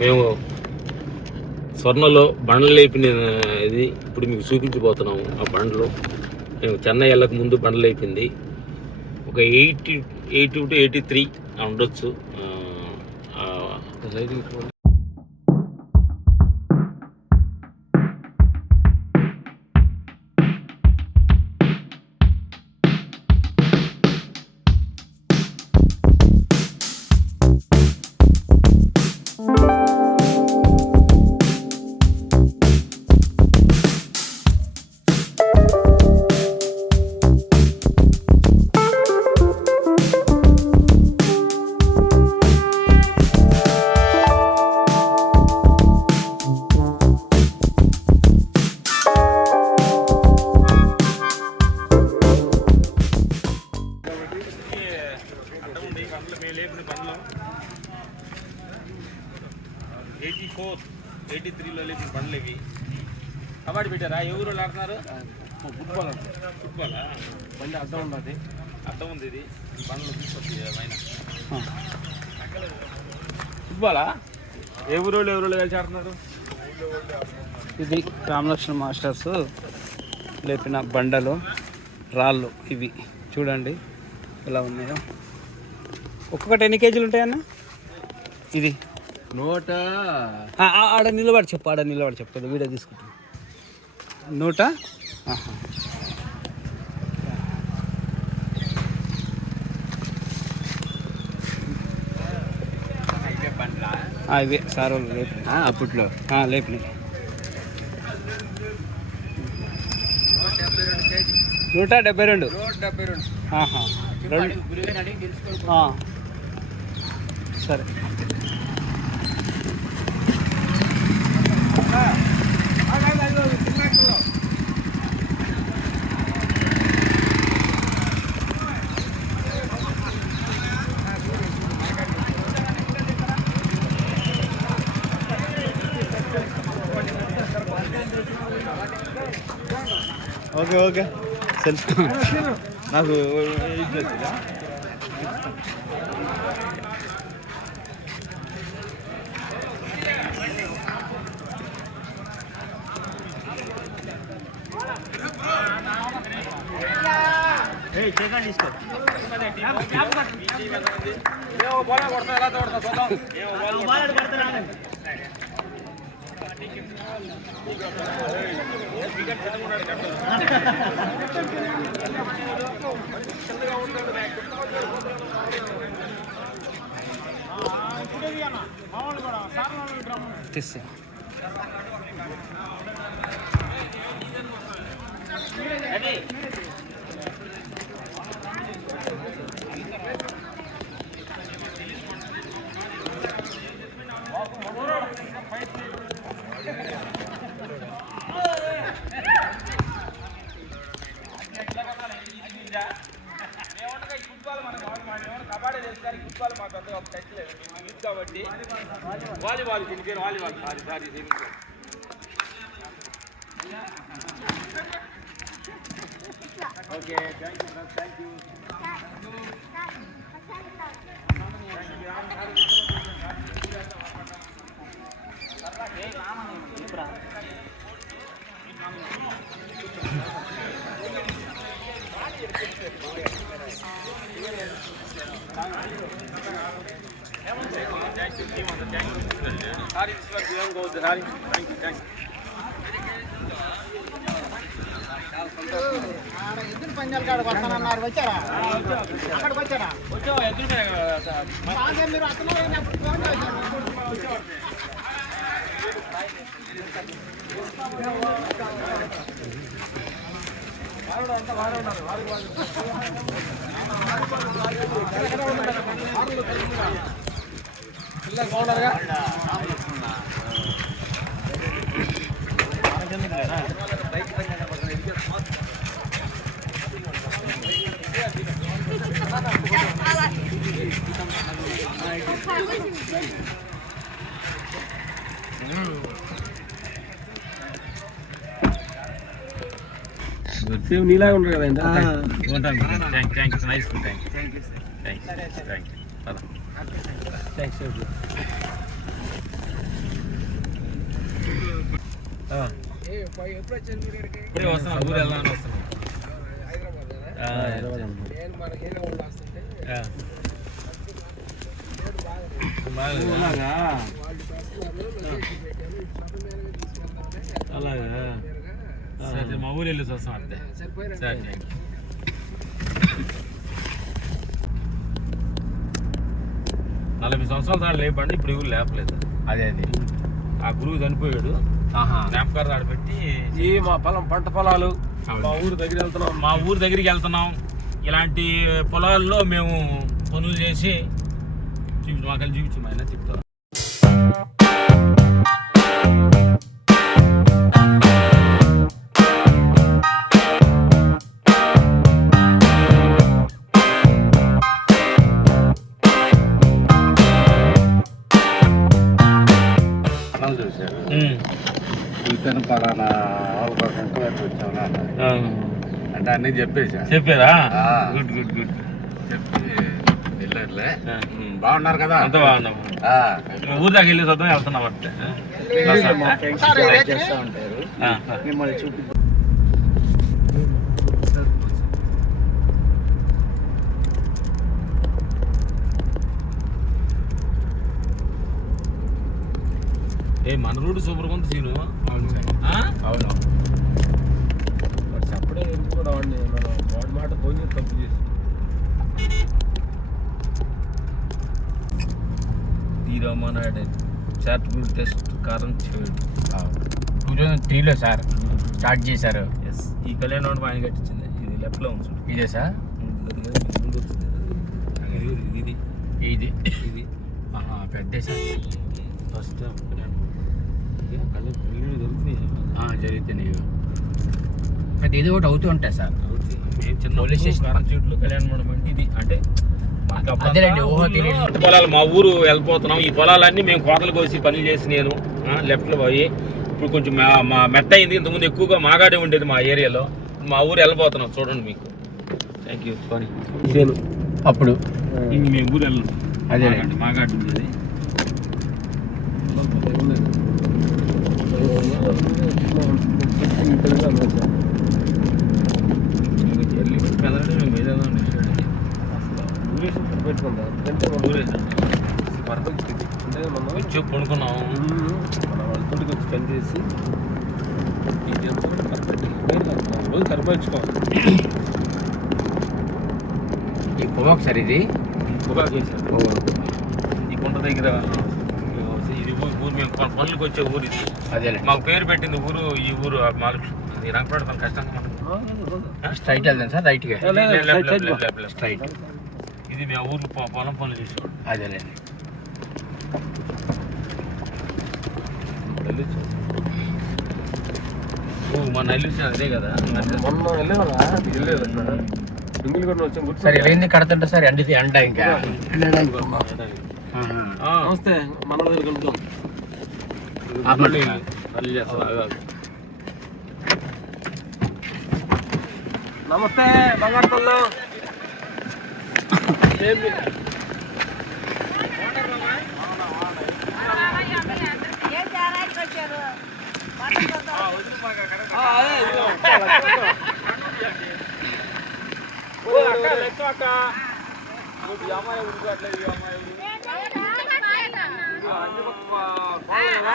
మేము స్వర్ణలో బండలు లేపిన ఇది ఇప్పుడు మీకు చూపించబోతున్నాము ఆ బండ్లు. మేము చెన్నై వెళ్ళక ముందు బండలు లేపింది. ఒక eighty eighty two eighty three ఉండొచ్చు. ఫుట్బాల్ బండి అర్థం ఉన్నది అర్థం ఉంది ఇది. బండ్లు తీసుకొచ్చి పైన. ఫుట్బాలా ఏ ఊరోళ్ళు ఎవరు కలిసి ఆడుతున్నారు? ఇది రామలక్ష్మణ మాస్టర్స్ లేపిన బండలు రాళ్ళు ఇవి. చూడండి ఎలా ఉన్నాయో. ఒక్కొక్కటి ఎన్ని కేజీలు ఉంటాయన్న? ఇది. నూట ఆడ నిలబడి చెప్పు ఆడ నిలబడి చెప్పు. కదా వీడియో తీసుకుంటాం నూట? ఇవే సార్ వాళ్ళు లేపి. అప్పట్లో. లేపినాయి నూట డెబ్బై రెండు. సరే. Okay okay. సెల్ఫీ నాకు వచ్చిందా ఏమో బాగా కొడతా ఎలా కొడతా చూద్దాం. ఏమో బాల్ కొడతా. తీస్తా కాబట్టి వాలీబాల్ దీని పేరు వాలీబాల్ సారీ సారీ దీని పేరు. Okay thank you sir thank you sir ఏం పోవద్దు సారీ థ్యాంక్ ఎద్దుల వస్తానన్నారు వచ్చారా అక్కడికి వచ్చారా వచ్చావా ఎదురు సార్ బాగా మీరు అతను పోయినప్పుడు ఫోన్ చేశారు సేమ్ నీలాగా ఉండరు కదా ఇంత. Thank thank thank nice thank thank you thank you thank you thanks ఇప్పుడే వస్తున్నాం ఊరు వెళ్దామని వస్తున్నాం. ఆ, ఆ. బాగా. అలాగా? సరే మా ఊరు వెళ్ళి వస్తాం అంతే. సరే థ్యాంక్ యూ నలభై సంవత్సరాల దాకా లేపండి ఇప్పుడు ఎవరు లేపలేదు. అదే అదే. ఆ గురువు చనిపోయాడు. జ్ఞాపకాలు ఆడ పెట్టి ఈ మా పొలం పంట పొలాలు. మా ఊరు దగ్గర వెళ్తున్నాం. మా ఊరు దగ్గరికి వెళ్తున్నాం. ఇలాంటి పొలాల్లో మేము పనులు చేసి చూపించు మాకని చూపించు ఆయన చెప్తాం పలానా వచ్చాను. అంటే అన్ని చెప్పేశా? చెప్పారా? ఆ. Good good good. చెప్పి బాగున్నారు కదా? అంత బాగున్నాం ఆ. ఊరు దాకా వెళ్ళి చదువు వెళ్తున్నాం అంటే మిమ్మల్ని చూపి ఏ మన రోడ్డు సూపర్ ఉంది సీను. అవును. సార్? అవును చెప్పడే ఎందుకు కూడా వాడిని మనం వాడి మాట పోయి తప్పు చేసి. తీరమ్మనాడు చార్టబుల్ టెస్ట్ కారం చేయడు. టూ థౌజండ్ త్రీలో సార్ స్టార్ట్ చేశారు. ఎస్ ఈ కళ్యాణ మండపం ఆయన కట్టించింది. ఇది లెఫ్ట్లో ఉంది ఇదే సార్? ఇది. ఇది. ఇది. పెద్ద సార్. ఫస్ట్ కళ్యాణ ఇది కళ్యాణ వీడియో జరుగుతున్నాయి ఆ, జరుగుతున్నాయి. అది ఏదో ఒకటి అవుతూ ఉంటాయి సార్. పోలీస్ స్టేషన్ కారం చెట్లు కళ్యాణ మండపం అంటే ఇది అంటే పొలాలు మా ఊరు వెళ్ళిపోతున్నాం. ఈ పొలాలన్నీ మేము కోతలు కోసి పనులు చేసి నేను లెఫ్ట్లో పోయి ఇప్పుడు కొంచెం మా మెట్ట అయింది. ఇంతకుముందు ఎక్కువగా మాగాడే ఉండేది మా ఏరియాలో. మా ఊరు వెళ్ళిపోతున్నాం చూడండి మీకు. థ్యాంక్ యూ సారీ అప్పుడు. మేము ఊరు వెళ్ళను అదే. మాగాడు మాగాడు ఉండేది. ఇంక మేము ఏదైనా అసలు పడుకున్నాం మన చేసి రోజు ఈ పొగాకు సార్ ఇది పొగాకు వేసాం. ఈ కొండ దగ్గర ఇది ఊరు మేము పనులకు వచ్చే ఊరు ఇది అదేలేండి మాకు పేరు పెట్టింది ఊరు ఈ ఊరు మాలక్ష్మి. ఇది రంగపడతాం కష్టంగా మనకు స్ట్రైట్ వెళ్దాం సార్ రైట్గా. స్ట్రైట్ ఇది మేము ఊర్లో పొ- పొలం పనులు చేసేవాడు అదేలేండి ఓ మన నెల్లూరు అదే కదా. మొన్న వెళ్ళేవాళ్ళ? వెళ్ళలేదు సింగిల్ కూడా వచ్చాం సార్ ఎందుకు కడుతుంటా సార్ ఎండితే ఎండ ఇంకా. నమస్తే మన దగ్గర కలుద్దాం ఆ, మళ్ళీ మళ్ళీ చేస్తాం ఆగు, ఆగు. నమస్తే బంగారు తల్లు ఏమి ఏ చారానికి వచ్చారు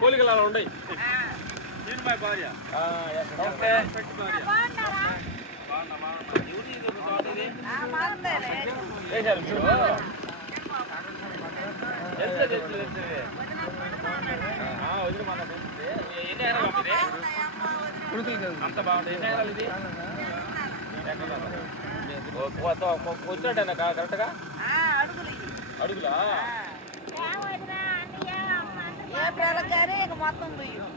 పోలికలు అలా ఉన్నాయి అంత బాగుంది. ఎన్ని ఎకరాలు ఇది? వచ్చినట్టేనా కరెక్ట్గా అడుగులా ఏప్రిల్ ఇక మొత్తం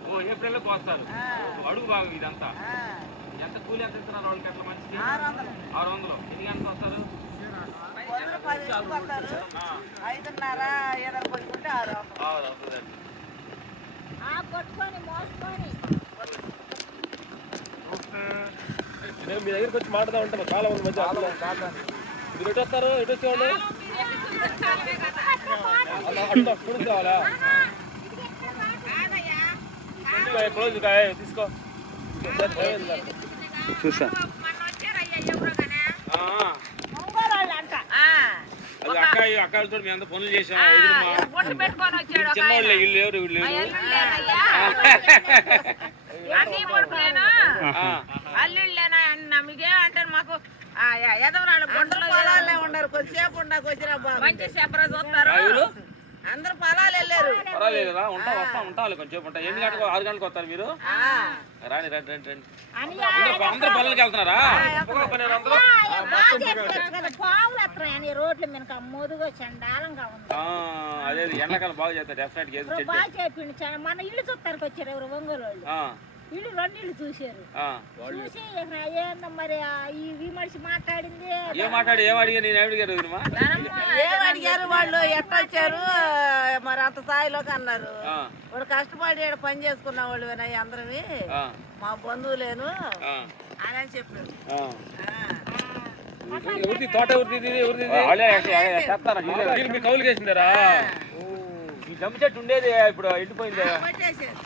ఓ కోస్తారు అడుగు బాగు ఇదంతా ఎంత కూలి ఎంత ఇస్తున్నారు వాళ్ళకి ఎట్లా మంచిది ఆరు వందలు ఆరు వందలు ఎన్ని గంటలు వస్తారు పొద్దున పది కొడతారు ఐదున్నర ఏదైనా కొట్టుకుంటే ఆరు వందలు ఆరు వందలు కొట్టుకొని మోసుకొని నేను మీ దగ్గరికి వచ్చి మాట్లాడదాం అంటే చాలా మంది మధ్య ఇది ఎటు వస్తారు ఎటు వచ్చేవాళ్ళు అట్లా అప్పుడు కావాలా చూసా ఆ, అది అక్క అక్కలతో మేము అంత పనులు చేసాం ఆయన. వీళ్ళు ఎవరు వీళ్ళు అల్లుళ్ళేనా? నమ్మిగే అంటే మాకు ఎదవరాళ్ళ ఉండరు కొద్దిసేపు ఉండకు వచ్చిన మంచి చెప్పరా చూస్తారు? అందరు పొలాలు వెళ్ళారు. పర్వాలేదు రా ఉంటా వస్తా ఉంటా. కొంచెం ఉంటా. ఎన్ని గంటలకు ఆరు గంటలకు వస్తారు మీరు? రాని రండి రండి రండి అందరు అందరు వెళ్తున్నారా? రోడ్ల మీద మోదుగా చండాలంగా ఉంది. ఆ, అదే ఎండాకాలం బాగా చేస్తారు. డెఫినెట్ బాగా చెప్పిండు మన ఇల్లు చూస్తానికి వచ్చారు ఎవరు ఒంగోలు వాళ్ళు. ఆ, ఇల్లు రెండు ఇల్లు చూశారు. ఆ. చూసి ఏందో మరి ఆ ఈ విమర్శ మాట్లాడింది? ఏం మాట్లాడి ఏం అడిగా నేను అడిగారు? ఏం అడిగారు వాళ్ళు? ఎట్టొచ్చారు మరి అంత స్థాయిలోకి అన్నారు. ఆ, వాడు కష్టపడి పని చేసుకున్న వాళ్ళు వినయ్య అందరివి? ఆ, మా బంధువులేను. ఆ, అని చెప్పారు. ఎవరిది? తోట ఎవరిది? ఎవరిది? వాళ్ళే? వీళ్ళే- వీళ్ళు కౌలు ఈ జమ్మి చెట్టు ఉండేది ఇప్పుడు ఎండిపోయింది.